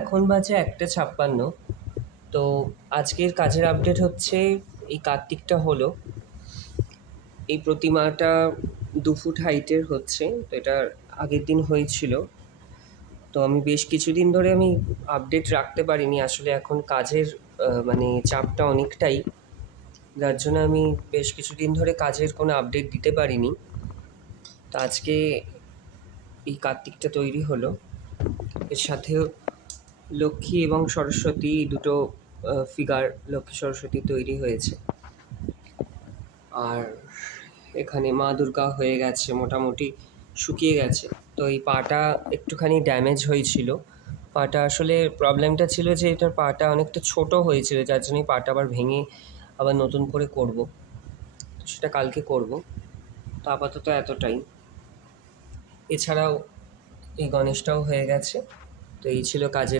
এখন বাজে 1:56। তো আজকের কাজের আপডেট হচ্ছে, এই কার্তিকটা হলো, এই প্রতিমাটা 2 ফুট হাইটের হচ্ছে। তো এটার আগের দিন হয়েছিল। তো আমি বেশ কিছুদিন ধরে আপডেট রাখতে পারিনি, আসলে এখন কাজের মানে চাপটা অনেকটাই, যার জন্য আমি বেশ কিছুদিন ধরে কাজের কোনো আপডেট দিতে পারিনি। তো আজকে এই কার্তিকটা তৈরি হলো। এর সাথেও লক্ষ্মী এবং সরস্বতী দুটো ফিগার, লক্ষ্মী সরস্বতী তৈরি হয়েছে। আর এখানে মা দুর্গা হয়ে গেছে, মোটামুটি শুকিয়ে গেছে। তো এই পাটা একটুখানি ড্যামেজ হয়েছিল। পাটা আসলে প্রবলেমটা ছিল যে এটার পাটা অনেকটা ছোট হয়েছিল, যার জন্য এই পাটা আবার ভেঙে আবার নতুন করে করব। তো সেটা কালকে করব। তো আপাতত এতটাই। এছাড়াও এই গণেশটাও হয়ে গেছে। তো এই ছিল কাজের